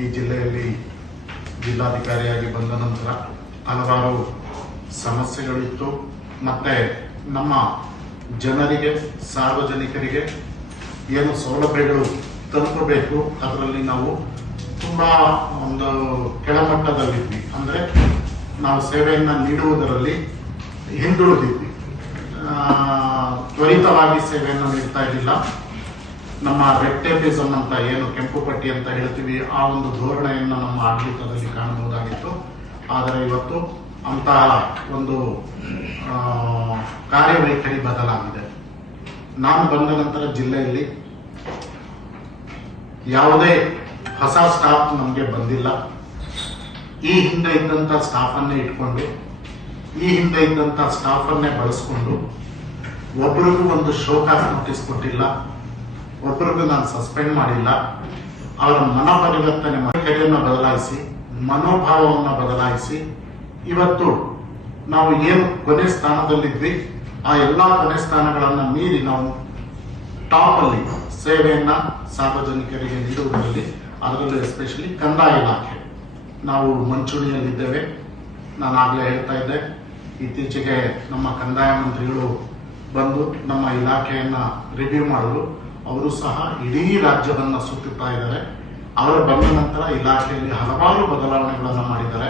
ಈ ಜಿಲ್ಲೆಯಲ್ಲಿ ಜಿಲ್ಲಾಧಿಕಾರಿಯಾಗಿ ಬಂದ ನಂತರ ಹಲವಾರು ಸಮಸ್ಯೆಗಳಿತ್ತು. ಮತ್ತೆ ನಮ್ಮ ಜನರಿಗೆ, ಸಾರ್ವಜನಿಕರಿಗೆ ಏನು ಸೌಲಭ್ಯಗಳು ತಲುಪಬೇಕು ಅದರಲ್ಲಿ ನಾವು ತುಂಬಾ ಒಂದು ಕೆಳಮಟ್ಟದಲ್ಲಿದ್ವಿ. ಅಂದ್ರೆ ನಾವು ಸೇವೆಯನ್ನ ನೀಡುವುದರಲ್ಲಿ ಹಿಂದುಳಿದಿದ್ವಿ. ತ್ವರಿತವಾಗಿ ಸೇವೆಯನ್ನು ನೀಡ್ತಾ ಇರಲಿಲ್ಲ. ನಮ್ಮ ರೆಡ್ ಟೇಪಿಸಮ್ ಅಂತ ಏನು ಕೆಂಪು ಪಟ್ಟಿ ಅಂತ ಹೇಳ್ತೀವಿ, ಆ ಒಂದು ಧೋರಣೆಯನ್ನು ನಮ್ಮ ಆಡಳಿತದಲ್ಲಿ ಕಾಣಬಹುದಾಗಿತ್ತು. ಆದರೆ ಇವತ್ತು ಅಂತಹ ಒಂದು ಕಾರ್ಯವೈಖರಿ ಬದಲಾಗಿದೆ. ನಾನು ಬಂದ ನಂತರ ಜಿಲ್ಲೆಯಲ್ಲಿ ಯಾವುದೇ ಹೊಸ ಸ್ಟಾಫ್ ನಮಗೆ ಬಂದಿಲ್ಲ. ಈ ಹಿಂದೆ ಇದ್ದಂಥ ಸ್ಟಾಫನ್ನೇ ಇಟ್ಕೊಂಡು, ಈ ಹಿಂದೆ ಇದ್ದಂಥ ಸ್ಟಾಫನ್ನೇ ಬಳಸ್ಕೊಂಡು, ಒಬ್ರಿಗೂ ಒಂದು ಶೋಕಾಸ್ ನೋಟಿಸ್ ಕೊಟ್ಟಿಲ್ಲ ಒಬ್ಬರಿಗೂ ನಾನು ಸಸ್ಪೆಂಡ್ ಮಾಡಿಲ್ಲ. ಅವರ ಮನ ಪರಿವರ್ತನೆ ವೈಖರಿಯನ್ನು ಬದಲಾಯಿಸಿ, ಮನೋಭಾವವನ್ನು ಬದಲಾಯಿಸಿ, ಇವತ್ತು ನಾವು ಏನು ಕೊನೆ ಸ್ಥಾನದಲ್ಲಿದ್ವಿ, ಆ ಎಲ್ಲಾ ಕೊನೆ ಸ್ಥಾನಗಳನ್ನು ಮೀರಿ ನಾವು ಟಾಪ್ ಅಲ್ಲಿ ಸೇವೆಯನ್ನ ಸಾರ್ವಜನಿಕರಿಗೆ ನೀಡುವುದರಲ್ಲಿ, ಅದರಲ್ಲೂ ಎಸ್ಪೆಷಲಿ ಕಂದಾಯ ಇಲಾಖೆ. ನಾವು ಮಂಚೂಣಿಯಲ್ಲಿದ್ದೇವೆ ನಾನು ಆಗ್ಲೇ ಹೇಳ್ತಾ ಇದ್ದೆ, ಇತ್ತೀಚೆಗೆ ನಮ್ಮ ಕಂದಾಯ ಮಂತ್ರಿಗಳು ಬಂದು ನಮ್ಮ ಇಲಾಖೆಯನ್ನ ರಿವ್ಯೂ ಮಾಡಲು ಅವರು ಸಹ ಇಡೀ ರಾಜ್ಯವನ್ನ ಸುತ್ತುತ್ತಾ ಇದ್ದಾರೆ. ಅವರು ಬಂದ ನಂತರ ಇಲಾಖೆಯಲ್ಲಿ ಹಲವಾರು ಬದಲಾವಣೆಗಳನ್ನು ಮಾಡಿದ್ದಾರೆ.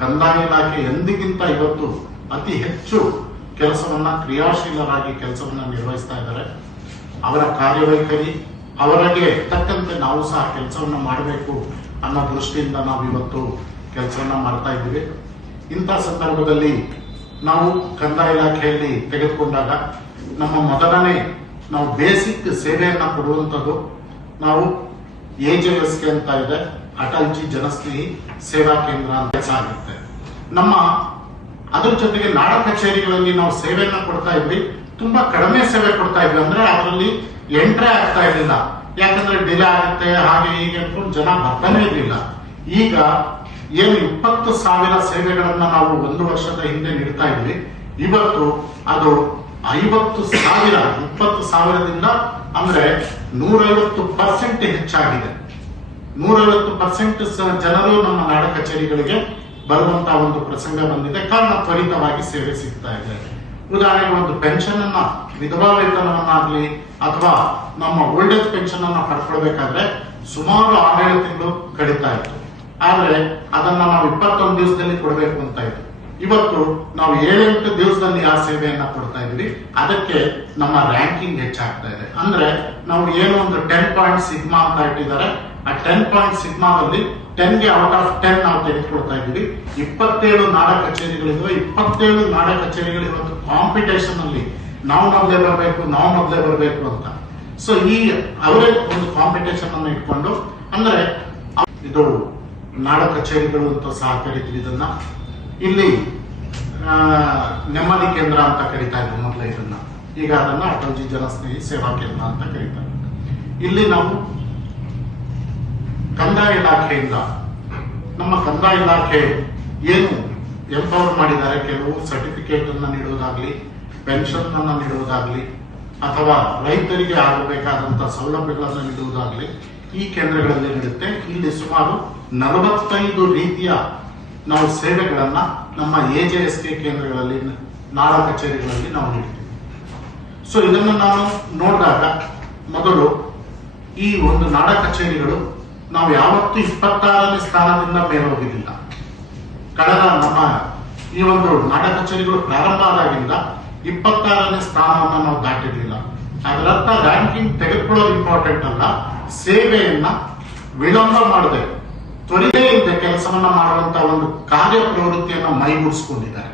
ಕಂದಾಯ ಇಲಾಖೆ ಎಂದಿಗಿಂತ ಇವತ್ತು ಅತಿ ಹೆಚ್ಚು ಕೆಲಸವನ್ನ ಕ್ರಿಯಾಶೀಲರಾಗಿ ಕೆಲಸವನ್ನ ನಿರ್ವಹಿಸ್ತಾ ಇದ್ದಾರೆ. ಅವರ ಕಾರ್ಯವೈಖರಿ, ಅವರಿಗೆ ತಕ್ಕಂತೆ ನಾವು ಸಹ ಕೆಲಸವನ್ನ ಮಾಡಬೇಕು ಅನ್ನೋ ದೃಷ್ಟಿಯಿಂದ ನಾವು ಇವತ್ತು ಕೆಲಸವನ್ನ ಮಾಡ್ತಾ ಇದ್ದೀವಿ. ಇಂಥ ಸಂದರ್ಭದಲ್ಲಿ ನಾವು ಕಂದಾಯ ಇಲಾಖೆಯಲ್ಲಿ ತೆಗೆದುಕೊಂಡಾಗ ನಮ್ಮ ಮೊದಲನೇ ನಾವು ಬೇಸಿಕ್ ಸೇವೆಯನ್ನ ಕೊಡುವಂಥದ್ದು, ನಾವು ಎಜೆಎಸ್ಕೆ ಅಂತ ಇದೆ, ಅಟಲ್ಜಿ ಜನಸ್ನೇಹಿ ಸೇವಾ ಕೇಂದ್ರ ಅಂತ ಆಗುತ್ತೆ ನಮ್ಮ, ಅದ್ರ ಜೊತೆಗೆ ನಾಡ ಕಚೇರಿಗಳಲ್ಲಿ ನಾವು ಸೇವೆಯನ್ನ ಕೊಡ್ತಾ ಇದ್ವಿ. ತುಂಬಾ ಕಡಿಮೆ ಸೇವೆ ಕೊಡ್ತಾ ಇದ್ವಿ ಅಂದ್ರೆ ಅದರಲ್ಲಿ ಎಂಟ್ರೆ ಆಗ್ತಾ ಇರಲಿಲ್ಲ. ಯಾಕಂದ್ರೆ ಡಿಲೇ ಆಗುತ್ತೆ, ಹಾಗೆ ಹೀಗೆ ಅನ್ಕೊಂಡು ಜನ ಬರ್ತಾನೆ ಇರಲಿಲ್ಲ. ಈಗ ಏನು ಇಪ್ಪತ್ತು ಸಾವಿರ ಸೇವೆಗಳನ್ನ ನಾವು ಒಂದು ವರ್ಷದ ಹಿಂದೆ ನೀಡ್ತಾ ಇದ್ವಿ. ಇವತ್ತು ಅದು ಐವತ್ತು ಸಾವಿರ, ಇಪ್ಪತ್ತು ಸಾವಿರದಿಂದ ಅಂದ್ರೆ ನೂರೈವತ್ತು ಪರ್ಸೆಂಟ್ ಹೆಚ್ಚಾಗಿದೆ. ನೂರೈವತ್ತು ಪರ್ಸೆಂಟ್ ಜನರು ನಮ್ಮ ನಾಡ ಕಚೇರಿಗಳಿಗೆ ಬರುವಂತ ಒಂದು ಪ್ರಸಂಗ ಬಂದಿದೆ. ಕಾರಣ ತ್ವರಿತವಾಗಿ ಸೇವೆ ಸಿಗ್ತಾ ಇದೆ. ಉದಾಹರಣೆಗೆ ಒಂದು ಪೆನ್ಷನ್ ಅನ್ನ, ವಿಧವಾ ವೇತನವನ್ನಾಗ್ಲಿ ಅಥವಾ ನಮ್ಮ ಓಲ್ಡ್ ಏಜ್ ಪೆನ್ಷನ್ ಅನ್ನ ಪಡ್ಕೊಳ್ಬೇಕಾದ್ರೆ ಸುಮಾರು ಆರೇಳು ತಿಂಗಳು ಕಡಿತಾ ಇತ್ತು. ಆದ್ರೆ ಅದನ್ನ ನಾವು ಇಪ್ಪತ್ತೊಂದು ದಿವಸದಲ್ಲಿ ಕೊಡಬೇಕು ಅಂತ ಇತ್ತು. ಇವತ್ತು ನಾವು ಏಳೆಂಟು ದಿವಸದಲ್ಲಿ ಆ ಸೇವೆಯನ್ನ ಕೊಡ್ತಾ ಇದ್ವಿ ಅದಕ್ಕೆ ನಮ್ಮ ರ್ಯಾಂಕಿಂಗ್ ಹೆಚ್ಚಾಗ್ತಾ ಇದೆ. ಅಂದ್ರೆ ನಾವು ಏನು ಒಂದು ಟೆನ್ ಪಾಯಿಂಟ್ ಸಿಗ್ಮಾ ಅಂತ ಇಟ್ಟಿದ್ದಾರೆ. ಆ ಟೆನ್ ಪಾಯಿಂಟ್ ಸಿಗ್ಮಾದಲ್ಲಿ ಟೆನ್ಗೆ ಔಟ್ ಆಫ್ ಟೆನ್ ನಾವು ತೆಗೆದುಕೊಳ್ತಾ ಇದ್ದೀವಿ. ಇಪ್ಪತ್ತೇಳು ನಾಡ ಕಚೇರಿಗಳಿವೆ ಇಪ್ಪತ್ತೇಳು ನಾಡ ಕಚೇರಿಗಳು ಇವತ್ತು ಕಾಂಪಿಟೇಷನ್ ಅಲ್ಲಿ ನಾವು ಮೊದಲೇ ಬರಬೇಕು, ನಾವು ಮೊದಲೇ ಬರಬೇಕು ಅಂತ. ಸೊ ಈ ಅವರೇ ಒಂದು ಕಾಂಪಿಟೇಷನ್ ಅನ್ನು ಇಟ್ಕೊಂಡು ಅಂದ್ರೆ ಇದು ನಾಡ ಕಚೇರಿಗಳು ಅಂತ ಸಹ ಇದನ್ನ. ಇಲ್ಲಿ ನೆಮ್ಮದಿ ಕೇಂದ್ರ ಅಂತ ಕರಿತಾ ಇದ್ರು ಮೊದಲ ಇದನ್ನ. ಈಗ ಅದನ್ನ ಅಟಲ್ಜಿ ಜನಸ್ನೇಹಿ ಸೇವಾ ಕೇಂದ್ರ ಅಂತ ಕರೀತಾರೆ. ಇಲ್ಲಿ ನಾವು ಕಂದಾಯ ಇಲಾಖೆಯಿಂದ, ನಮ್ಮ ಕಂದಾಯ ಇಲಾಖೆ ಏನು ಎಂಪವರ್ ಮಾಡಿದ್ದಾರೆ, ಕೆಲವು ಸರ್ಟಿಫಿಕೇಟ್ ಅನ್ನ ನೀಡುವುದಾಗ್ಲಿ ಪೆನ್ಷನ್ ಅನ್ನ ನೀಡುವುದಾಗ್ಲಿ, ಅಥವಾ ರೈತರಿಗೆ ಆಗಬೇಕಾದಂತಹ ಸೌಲಭ್ಯಗಳನ್ನು ನೀಡುವುದಾಗ್ಲಿ, ಈ ಕೇಂದ್ರಗಳಲ್ಲಿ ನೀಡುತ್ತೆ ಇಲ್ಲಿ ಸುಮಾರು ನಲವತ್ತೈದು ರೀತಿಯ ನಾವು ಸೇವೆಗಳನ್ನ ನಮ್ಮ ಎಜೆಎಸ್ಕೆ ಕೇಂದ್ರಗಳಲ್ಲಿ, ನಾಡ ಕಚೇರಿಗಳಲ್ಲಿ ನಾವು ನೀಡ್ತೀವಿ. ಸೊ ಇದನ್ನು ನಾನು ನೋಡಿದಾಗ ಮೊದಲು ಈ ಒಂದು ನಾಡ ಕಚೇರಿಗಳು ನಾವು ಯಾವತ್ತೂ ಇಪ್ಪತ್ತಾರನೇ ಸ್ಥಾನದಿಂದ ಹೋಗಿದ್ದಿಲ್ಲ ಕಳೆದ ನಮ್ಮ ಈ ಒಂದು ನಾಡ ಕಚೇರಿಗಳು ಪ್ರಾರಂಭ ಆದಾಗಿಂದ ಇಪ್ಪತ್ತಾರನೇ ಸ್ಥಾನವನ್ನು ನಾವು ದಾಟಿರಲಿಲ್ಲ. ಅದರರ್ಥ ರ್ಯಾಂಕಿಂಗ್ ತೆಗೆದುಕೊಳ್ಳೋದು ಇಂಪಾರ್ಟೆಂಟ್ ಅಲ್ಲ. ಸೇವೆಯನ್ನ ವಿಳಂಬ ಮಾಡದೆ ತ್ವರಿತೆಯಿಂದ ಕೆಲಸವನ್ನ ಮಾಡುವಂತ ಒಂದು ಕಾರ್ಯ ಪ್ರವೃತ್ತಿಯನ್ನು ಮೈಗೂಡಿಸ್ಕೊಂಡಿದ್ದಾರೆ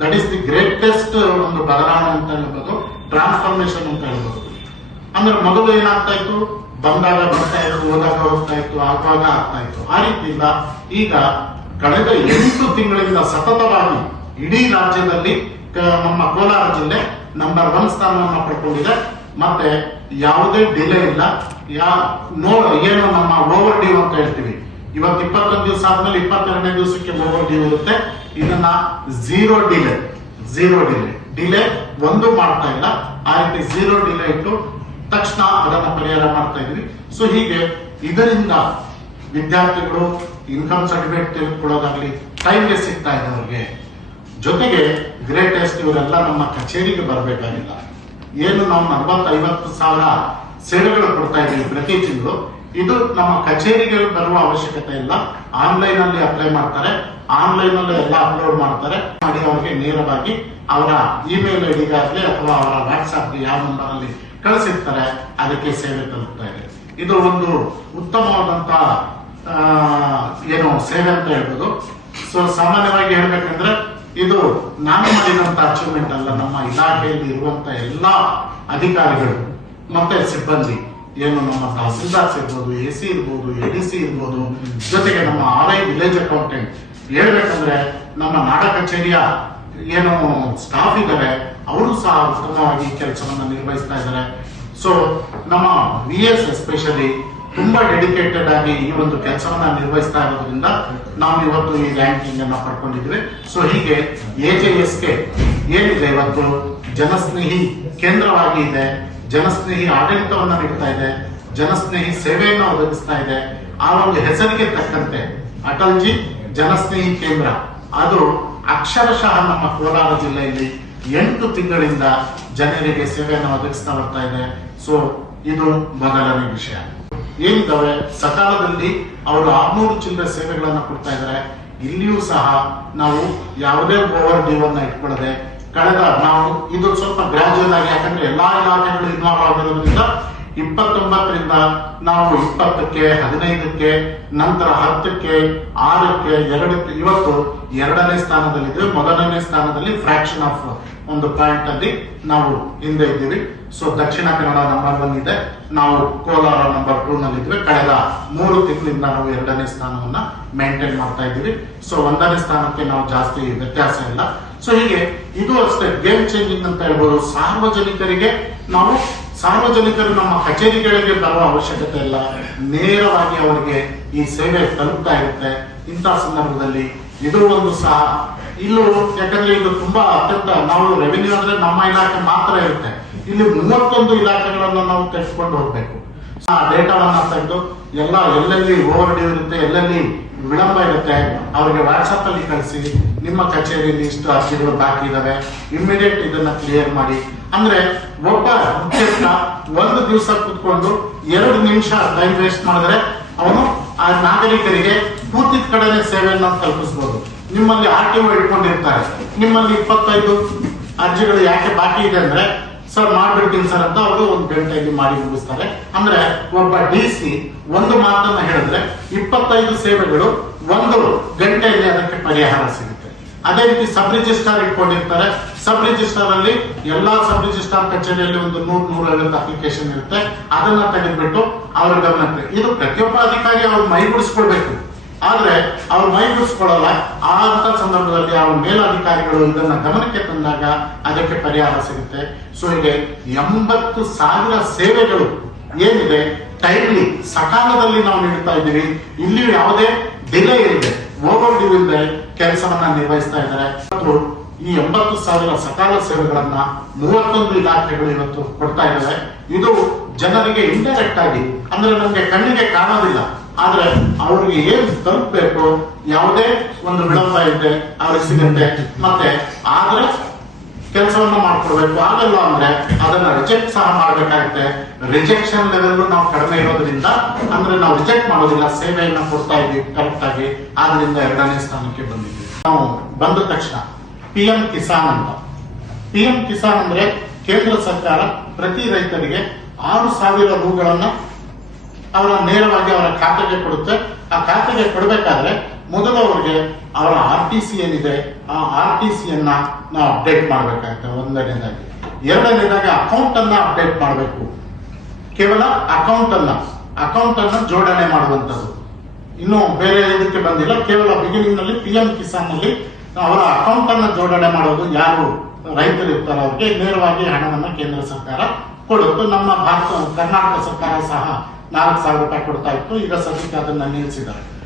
ದಟ್ ಈಸ್ ದಿ ಗ್ರೇಟೆಸ್ಟ್ ಒಂದು ಬದಲಾವಣೆ ಅಂತ ಹೇಳ್ಬೋದು ಟ್ರಾನ್ಸ್ಫಾರ್ಮೇಶನ್ ಅಂತ ಹೇಳ್ಬೋದು. ಅಂದ್ರೆ ಮೊದಲು ಏನಾಗ್ತಾ ಇತ್ತು? ಬಂದಾಗ ಬರ್ತಾ ಇತ್ತು, ಹೋದಾಗ ಹೋಗ್ತಾ ಇತ್ತು, ಆಗುವಾಗ ಆಗ್ತಾ ಇತ್ತು. ಆ ರೀತಿಯಿಂದ ಈಗ ಕಳೆದ ಎಂಟು ತಿಂಗಳಿಂದ ಸತತವಾಗಿ ಇಡೀ ರಾಜ್ಯದಲ್ಲಿ ನಮ್ಮ ಕೋಲಾರ ಜಿಲ್ಲೆ ನಂಬರ್ ಒನ್ ಸ್ಥಾನವನ್ನು ಪಡ್ಕೊಂಡಿದೆ. ಮತ್ತೆ ಯಾವುದೇ ಡಿಲೇ ಇಲ್ಲ. ಯಾ ನೋ ಏನು ನಮ್ಮ ಓವರ್ ಡ್ಯೂ ಅಂತ ಹೇಳ್ತೀವಿ. ಇವತ್ತು ಇಪ್ಪತ್ತೊಂದು ದಿವಸ ಆದ್ಮೇಲೆ ಇಪ್ಪತ್ತೆರಡನೇ ದಿವಸಕ್ಕೆ ಓವರ್ ಡ್ಯೂ ಇರುತ್ತೆ. ಇದನ್ನ zero delay zero delay delay ಒಂದು ಮಾಡ್ತಾ ಇಲ್ಲ. ಆ ರೀತಿ ಝೀರೋ ಡಿಲೇ ಇಟ್ಟು ತಕ್ಷಣ ಅದನ್ನ ಪರಿಹಾರ ಮಾಡ್ತಾ ಇದ್ವಿ. ಸೊ ಹೀಗೆ ಇದರಿಂದ ವಿದ್ಯಾರ್ಥಿಗಳು ಇನ್ಕಮ್ ಸರ್ಟಿಫಿಕೇಟ್ ತೆಗೆದುಕೊಳ್ಳೋದಾಗ್ಲಿ ಟೈಮ್ಗೆ ಸಿಗ್ತಾ ಇದೆ ಅವ್ರಿಗೆ ಜೊತೆಗೆ ಗ್ರೇಟೆಸ್ಟ್ ಇವರೆಲ್ಲ ನಮ್ಮ ಕಚೇರಿಗೆ ಬರಬೇಕಾಗಿಲ್ಲ. ಏನು ನಾವು ನಲವತ್ತು ಐವತ್ತು ಸಾವಿರ ಸೇವೆಗಳು ಕೊಡ್ತಾ ಇದ್ದೀವಿ ಪ್ರತಿ ತಿಂಗಳು. ಇದು ನಮ್ಮ ಕಚೇರಿಗೆ ಬರುವ ಅವಶ್ಯಕತೆ ಇಲ್ಲ. ಆನ್ಲೈನ್ ಅಲ್ಲಿ ಅಪ್ಲೈ ಮಾಡ್ತಾರೆ. ಆನ್ಲೈನ್ ಅಲ್ಲಿ ಎಲ್ಲ ಅಪ್ಲೋಡ್ ಮಾಡ್ತಾರೆ. ಮಾಡಿ ಅವರಿಗೆ ನೇರವಾಗಿ ಅವರ ಇಮೇಲ್ ಐಡಿಗಾಗ್ಲಿ ಅಥವಾ ಅವರ ವಾಟ್ಸ್ಆಪ್ಗೆ ಯಾವ ನಂಬರ್ ಅಲ್ಲಿ ಕಳಿಸಿರ್ತಾರೆ, ಅದಕ್ಕೆ ಸೇವೆ ತಲುಪ್ತಾ ಇದೆ. ಇದು ಒಂದು ಉತ್ತಮವಾದಂತ ಏನು ಸೇವೆ ಅಂತ ಹೇಳ್ಬೋದು. ಸೊ ಸಾಮಾನ್ಯವಾಗಿ ಹೇಳ್ಬೇಕಂದ್ರೆ ಇದು ನಾನು ಮಾಡಿದಂತ ಅಚೀವ್ಮೆಂಟ್ ಅಲ್ಲ, ನಮ್ಮ ಇಲಾಖೆಯಲ್ಲಿ ಇರುವಂತ ಎಲ್ಲಾ ಅಧಿಕಾರಿಗಳು ಮತ್ತೆ ಸಿಬ್ಬಂದಿ. ಏನು ನಮ್ಮ ತಹಸೀಲ್ದಾರ್ಸ್ ಇರ್ಬೋದು ಎ ಸಿ ಇರ್ಬೋದು ಎ ಡಿ ಸಿ ಇರ್ಬೋದು, ಜೊತೆಗೆ ನಮ್ಮ ಆರ್ ಐ ವಿಲೇಜ್ ಅಕೌಂಟೆಂಟ್ ಹೇಳ್ಬೇಕಂದ್ರೆ ನಮ್ಮ ನಾಡ ಕಚೇರಿಯ ಏನು ಸ್ಟಾಫ್ ಇದ್ದಾರೆ, ಅವರು ಸಹ ಉತ್ತಮವಾಗಿ ಕೆಲಸವನ್ನು ನಿರ್ವಹಿಸ್ತಾ ಇದ್ದಾರೆ. ಸೊ ನಮ್ಮ ವಿ ಎಸ್ ಎಸ್ಪೆಷಲಿ ತುಂಬಾ ಡೆಡಿಕೇಟೆಡ್ ಆಗಿ ಈ ಒಂದು ಕೆಲಸವನ್ನ ನಿರ್ವಹಿಸ್ತಾ ಇರೋದ್ರಿಂದ ನಾವು ಇವತ್ತು ಈ ರ್ಯಾಂಕಿಂಗ್ ಅನ್ನ ಪಡ್ಕೊಂಡಿದ್ವಿ. ಸೊ ಹೀಗೆ ಎ ಜೆ ಎಸ್ ಕೆ ಏನಿದೆ ಇವತ್ತು? ಜನಸ್ನೇಹಿ ಕೇಂದ್ರವಾಗಿ ಇದೆ. ಜನಸ್ನೇಹಿ ಆಡಳಿತವನ್ನ ನೀಡ್ತಾ ಇದೆ, ಜನಸ್ನೇಹಿ ಸೇವೆಯನ್ನ ಒದಗಿಸ್ತಾ ಇದೆ. ಆ ಒಂದು ಹೆಸರಿಗೆ ತಕ್ಕಂತೆ ಅಟಲ್ಜಿ ಜನಸ್ನೇಹಿ ಕೇಂದ್ರ. ಅದು ಅಕ್ಷರಶಃ ನಮ್ಮ ಕೋಲಾರ ಜಿಲ್ಲೆಯಲ್ಲಿ ಎಂಟು ತಿಂಗಳಿಂದ ಜನರಿಗೆ ಸೇವೆಯನ್ನು ಒದಗಿಸ್ತಾ ಬರ್ತಾ ಇದೆ. ಸೊ ಇದು ಮೊದಲನೇ ವಿಷಯ. ಏನಿದ್ದಾವೆ ಸಕಾಲದಲ್ಲಿ ಅವರು ಆರ್ನೂರು ಚಿಲ್ಲರೆ ಸೇವೆಗಳನ್ನ ಕೊಡ್ತಾ ಇದ್ದಾರೆ ಇಲ್ಲಿಯೂ ಸಹ ನಾವು ಯಾವುದೇ ಓವರ್ ಡ್ಯೂ ಅನ್ನ ಇಟ್ಕೊಳ್ಳದೆ ಕಳೆದ ನಾವು ಇದು ಸ್ವಲ್ಪ ಗ್ರಾಜುಯಲ್ ಆಗಿ, ಯಾಕಂದ್ರೆ ಎಲ್ಲಾ ಇಲಾಖೆಗಳು ಇನ್ವಾಲ್ವ್ ಆಗಿರೋದ್ರಿಂದ ಇಪ್ಪತ್ತೊಂಬತ್ತರಿಂದ ನಾವು ಇಪ್ಪತ್ತಕ್ಕೆ, ಹದಿನೈದಕ್ಕೆ, ನಂತರ ಹತ್ತಕ್ಕೆ, ಆರಕ್ಕೆ, ಎರಡಕ್ಕೆ, ಇವತ್ತು ಎರಡನೇ ಸ್ಥಾನದಲ್ಲಿದ್ದೇವೆ. ಮೊದಲನೇ ಸ್ಥಾನದಲ್ಲಿ ಫ್ರಾಕ್ಷನ್ ಆಫ್ ಒಂದು ಪಾಯಿಂಟ್ ಅಲ್ಲಿ ನಾವು ಹಿಂದೆ ಇದ್ದೀವಿ. So Dakshina Kannada number one ಇದೆ. ನಾವು ಕೋಲಾರ ನಂಬರ್ ಟೂ ನಲ್ಲಿದ್ವಿ ಕಳೆದ ಮೂರು ತಿಂಗಳಿಂದ ನಾವು ಎರಡನೇ ಸ್ಥಾನವನ್ನ ಮೇಂಟೈನ್ ಮಾಡ್ತಾ ಇದ್ದೀವಿ. ಸೊ ಒಂದನೇ ಸ್ಥಾನಕ್ಕೆ ನಾವು ಜಾಸ್ತಿ ವ್ಯತ್ಯಾಸ ಇಲ್ಲ. ಸೊ ಹೀಗೆ ಇದು ಅಷ್ಟೇ ಗೇಮ್ ಚೇಂಜಿಂಗ್ ಅಂತ ಹೇಳ್ಬೋದು. ಸಾರ್ವಜನಿಕರಿಗೆ ನಾವು ಸಾರ್ವಜನಿಕರು ನಮ್ಮ ಕಚೇರಿಗಳಿಗೆ ಬರುವ ಅವಶ್ಯಕತೆ ಇಲ್ಲ. ನೇರವಾಗಿ ಅವರಿಗೆ ಈ ಸೇವೆ ತಲುಪ್ತಾ ಇರುತ್ತೆ. ಇಂತಹ ಸಂದರ್ಭದಲ್ಲಿ ಇದು ಒಂದು ಸಹ. ಇಲ್ಲೂ ಯಾಕಂದ್ರೆ ಇದು ತುಂಬಾ ಅತ್ಯಂತ ನಾವು ರೆವಿನ್ಯೂ ಅಂದ್ರೆ ನಮ್ಮ ಇಲಾಖೆ ಮಾತ್ರ ಇರುತ್ತೆ. ಇಲ್ಲಿ ಮೂವತ್ತೊಂದು ಇಲಾಖೆಗಳನ್ನು ನಾವು ತೆಗೆದುಕೊಂಡು ಹೋಗ್ಬೇಕು. ಆ ಡೇಟಾವನ್ನ ತೆಗೆದು ಎಲ್ಲ ಎಲ್ಲೆಲ್ಲಿ ಓವರ್ ಡ್ಯೂ ಇರುತ್ತೆ, ಎಲ್ಲೆಲ್ಲಿ ವಿಳಂಬ ಇರುತ್ತೆ. ಅವರಿಗೆ ವಾಟ್ಸಪ್ ಅಲ್ಲಿ ಕಳಿಸಿ, ನಿಮ್ಮ ಕಚೇರಿಯಲ್ಲಿ ಇಷ್ಟು ಅರ್ಜಿಗಳು ಬಾಕಿ ಇದಾವೆ ಇಮಿಡಿಯೇಟ್ ಇದನ್ನ ಕ್ಲಿಯರ್ ಮಾಡಿ. ಅಂದ್ರೆ ಒಬ್ಬ ಮುಖ್ಯಸ್ಥ ಒಂದು ದಿವಸ ಕುತ್ಕೊಂಡು ಎರಡು ನಿಮಿಷ ಟೈಮ್ ವೇಸ್ಟ್ ಮಾಡಿದ್ರೆ ಅವನು ಆ ನಾಗರಿಕರಿಗೆ ಕೂತಿದ ಕಡೆನೆ ಸೇವೆಯನ್ನು ತಲುಪಿಸಬಹುದು ನಿಮ್ಮಲ್ಲಿ ಆರ್ ಟಿ ಇಟ್ಕೊಂಡಿರ್ತಾರೆ ನಿಮ್ಮಲ್ಲಿ ಇಪ್ಪತ್ತೈದು ಅರ್ಜಿಗಳು ಯಾಕೆ ಬಾಕಿ ಇದೆ ಅಂದ್ರೆ ಸರ್ ಮಾಡ್ಬಿಡ್ತೀನಿ ಸರ್ ಅಂತ ಅವರು ಒಂದು ಗಂಟೆಯಲ್ಲಿ ಮಾಡಿ ಮುಗಿಸ್ತಾರೆ. ಅಂದ್ರೆ ಒಬ್ಬ ಡಿ ಸಿ ಒಂದು ಮಾತನ್ನ ಹೇಳಿದ್ರೆ ಇಪ್ಪತ್ತೈದು ಸೇವೆಗಳು ಒಂದು ಗಂಟೆಯಲ್ಲಿ ಅದಕ್ಕೆ ಪರಿಹಾರ ಸಿಗುತ್ತೆ. ಅದೇ ರೀತಿ ಸಬ್ ರಿಜಿಸ್ಟ್ರಾರ್ ಇಟ್ಕೊಂಡಿರ್ತಾರೆ. ಸಬ್ ರಿಜಿಸ್ಟರ್ ಅಲ್ಲಿ ಎಲ್ಲಾ ಸಬ್ ರಿಜಿಸ್ಟ್ರಾರ್ ಕಚೇರಿಯಲ್ಲಿ ಒಂದು ನೂರ್ ನೂರ ಐವತ್ತು ಅಪ್ಲಿಕೇಶನ್ ಇರುತ್ತೆ. ಅದನ್ನ ತೆಗೆದ್ಬಿಟ್ಟು ಅವ್ರ ಗಮನಕ್ಕೆ ಇದು ಪ್ರತಿಯೊಬ್ಬ ಅಧಿಕಾರಿ ಅವ್ರು ಮೈಗೂಡಿಸ್ಕೊಳ್ಬೇಕು ಆದ್ರೆ ಅವ್ರು ಮೈಗೂಡಿಸ್ಕೊಳ್ಳಲ್ಲ ಆ ಅಂತ ಸಂದರ್ಭದಲ್ಲಿ ಅವ್ರ ಮೇಲಾಧಿಕಾರಿಗಳು ಇದನ್ನ ಗಮನಕ್ಕೆ ತಂದಾಗ ಅದಕ್ಕೆ ಪರಿಹಾರ ಸಿಗುತ್ತೆ. ಸೊ ಹೀಗೆ ಎಂಬತ್ತು ಸಾವಿರ ಸೇವೆಗಳು ಏನಿದೆ ಟೈಮ್ಲಿ ಸಕಾಲದಲ್ಲಿ ನಾವು ನೀಡ್ತಾ ಇದ್ದೀವಿ. ಇಲ್ಲಿ ಯಾವುದೇ ಡಿಲೇ ಇಲ್ಲದೆ ಓವರ್ ಡ್ಯೂ ಇಲ್ಲದೆ ಕೆಲಸವನ್ನ ನಿರ್ವಹಿಸ್ತಾ ಇದ್ದಾರೆ. ಮತ್ತು ಈ ಎಂಬತ್ತು ಸಾವಿರ ಸಕಾಲ ಸೇವೆಗಳನ್ನ ಮೂವತ್ತೊಂದು ಇಲಾಖೆಗಳು ಇವತ್ತು ಕೊಡ್ತಾ ಇದ್ದಾರೆ. ಇದು ಜನರಿಗೆ ಇಂಡೈರೆಕ್ಟ್ ಆಗಿ, ಅಂದ್ರೆ ನಮಗೆ ಕಣ್ಣಿಗೆ ಕಾಣೋದಿಲ್ಲ. ಆದ್ರೆ ಅವ್ರಿಗೆ ಏನ್ ತಲುಪಬೇಕು ಯಾವುದೇ ಒಂದು ವಿಳಂಬ ಇದೆ ಅವ್ರಿಗೆ ಸಿಗುತ್ತೆ. ಮತ್ತೆ ಆದ್ರೆ ಕೆಲಸವನ್ನ ಮಾಡ್ಕೊಡ್ಬೇಕು. ಆಗಲ್ಲ ಅಂದ್ರೆ ಅದನ್ನ ರಿಜೆಕ್ಟ್ ಸಹ ಮಾಡ್ಬೇಕಾಗುತ್ತೆ. ರಿಜೆಕ್ಷನ್ ಲೆವೆಲ್ ನಾವು ಕಡಿಮೆ ಇರೋದ್ರಿಂದ ಅಂದ್ರೆ ನಾವು ರಿಜೆಕ್ಟ್ ಮಾಡೋದಿಲ್ಲ. ಸೇವೆಯನ್ನ ಕೊಡ್ತಾ ಇದ್ವಿ ಕರೆಕ್ಟ್ ಆಗಿ. ಆದ್ರಿಂದ ಎರಡನೇ ಸ್ಥಾನಕ್ಕೆ ಬಂದಿದ್ವಿ. ನಾವು ಬಂದ ತಕ್ಷಣ ಪಿ ಎಂ ಕಿಸಾನ್ ಅಂತ. ಪಿ ಎಂ ಕಿಸಾನ್ ಅಂದ್ರೆ ಕೇಂದ್ರ ಸರ್ಕಾರ ಪ್ರತಿ ರೈತರಿಗೆ ಆರು ಸಾವಿರ ರೂಗಳನ್ನ ಅವರ ನೇರವಾಗಿ ಅವರ ಖಾತೆಗೆ ಕೊಡುತ್ತೆ. ಆ ಖಾತೆಗೆ ಕೊಡಬೇಕಾದ್ರೆ ಮೊದಲು ಅವರಿಗೆ ಅವರ ಆರ್ ಟಿ ಸಿ ಏನಿದೆ, ಆ ಆರ್ ಟಿ ಸಿ ಅನ್ನ ನಾವು ಅಪ್ಡೇಟ್ ಮಾಡಬೇಕಾಗುತ್ತೆ. ಒಂದನೇದಾಗಿ. ಎರಡನೇದಾಗಿ ಅಕೌಂಟ್ ಅನ್ನ ಅಪ್ಡೇಟ್ ಮಾಡಬೇಕು. ಕೇವಲ ಅಕೌಂಟ್ ಅನ್ನ ಅಕೌಂಟ್ ಅನ್ನ ಜೋಡಣೆ ಮಾಡುವಂತದ್ದು ಇನ್ನು ಬೇರೆ ಇದಕ್ಕೆ ಬಂದಿಲ್ಲ. ಕೇವಲ ಬಿಗಿನಿಂಗ್ನಲ್ಲಿ ಪಿ ಎಂ ಕಿಸಾನ್ನಲ್ಲಿ ಅವರ ಅಕೌಂಟ್ ಅನ್ನ ಜೋಡಣೆ ಮಾಡೋದು ಯಾರು ರೈತರು ಇರ್ತಾರೋ ಅವ್ರಿಗೆ ನೇರವಾಗಿ ಹಣವನ್ನು ಕೇಂದ್ರ ಸರ್ಕಾರ ಕೊಡುತ್ತೆ. ನಮ್ಮ ಭಾರತ, ಕರ್ನಾಟಕ ಸರ್ಕಾರ ಸಹ ನಾಲ್ಕು ಸಾವಿರ ರೂಪಾಯಿ ಕೊಡ್ತಾ ಇತ್ತು ಈಗ ಸದ್ಯಕ್ಕೆ ಅದನ್ನ ನಿಲ್ಲಿಸಿದ್ದಾರೆ